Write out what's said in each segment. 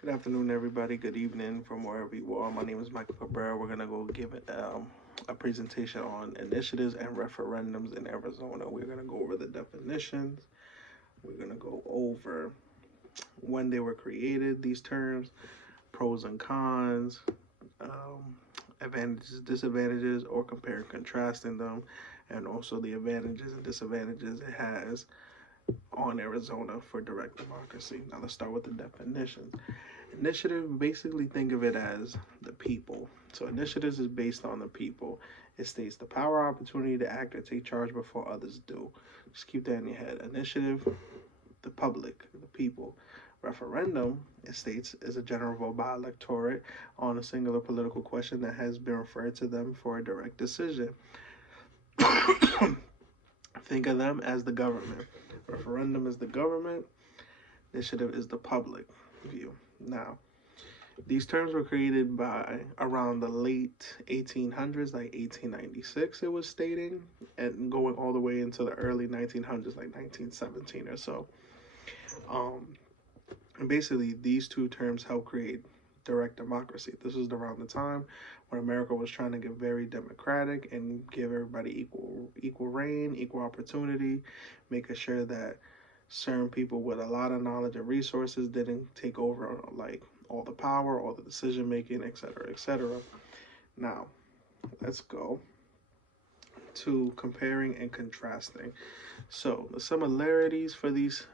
Good afternoon, everybody. Good evening from wherever you are. My name is Michael Cabrera. We're going to go give a presentation on initiatives and referendums in Arizona. We're going to go over the definitions. We're going to go over when they were created, these terms, pros and cons, um, advantages, disadvantages, or compare and contrasting them, and also the advantages and disadvantages it has on Arizona for direct democracy. Now, let's start with the definitions. Initiative, basically think of it as the people. So initiatives is based on the people. It states the power, opportunity to act or take charge before others do. Just keep that in your head. Initiative, the public, the people. Referendum, it states, is a general vote by electorate on a singular political question that has been referred to them for a direct decision. Think of them as the government. Referendum is the government. Initiative is the public view. Now, these terms were created by around the late 1800s, like 1896, it was stating, and going all the way into the early 1900s, like 1917 or so. Um, and basically, these two terms help create direct democracy. This was around the time when America was trying to get very democratic and give everybody equal reign, equal opportunity, making sure that certain people with a lot of knowledge and resources didn't take over like all the power, all the decision making, etc., etc. Now, let's go to comparing and contrasting. So the similarities for these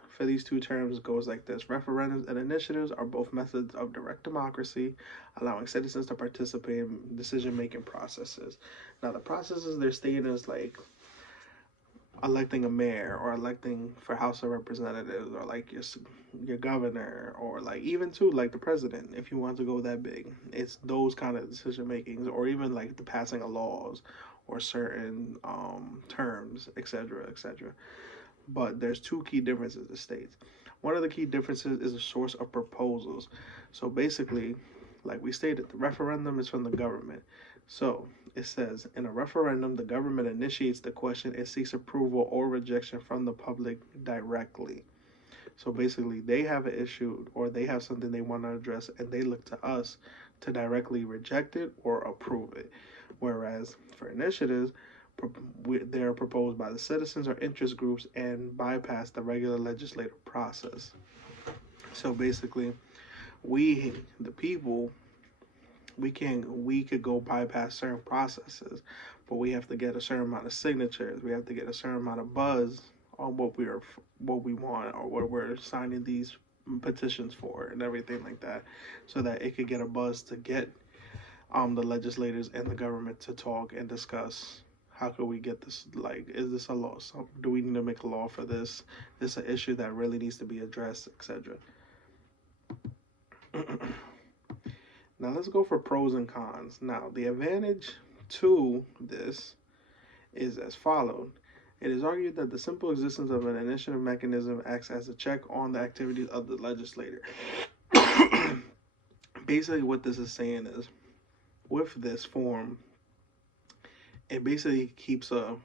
two terms goes like this. Referendums and initiatives are both methods of direct democracy, allowing citizens to participate in decision-making processes. Now, the processes they're stating is like electing a mayor or electing for House of Representatives or like your governor or like even too like the president if you want to go that big. It's those kind of decision makings or even like the passing of laws or certain terms, etc., etc. But there's two key differences in states. One of the key differences is the source of proposals. So basically, like we stated, the referendum is from the government. So it says in a referendum, the government initiates the question and seeks approval or rejection from the public directly. So basically, they have an issue or they have something they want to address, and they look to us to directly reject it or approve it. Whereas for initiatives, they're proposed by the citizens or interest groups and bypass the regular legislative process. So basically, we, the people, we could go bypass certain processes, but we have to get a certain amount of signatures. We have to get a certain amount of buzz on what we want or what we're signing these petitions for and everything like that, so that it could get a buzz to get the legislators and the government to talk and discuss how could we get this, like, is this a law, so do we need to make a law for this, is an issue that really needs to be addressed, etc. Now let's go for pros and cons. Now the advantage to this is as followed. It is argued that the simple existence of an initiative mechanism acts as a check on the activities of the legislator. Basically what this is saying is with this form, it basically keeps a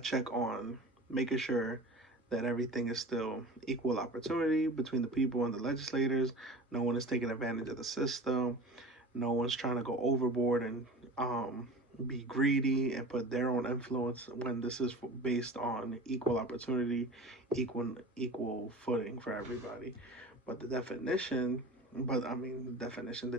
check on making sure that everything is still equal opportunity between the people and the legislators. No one is taking advantage of the system. No one's trying to go overboard and be greedy and put their own influence when this is based on equal opportunity, equal footing for everybody. But the definition, the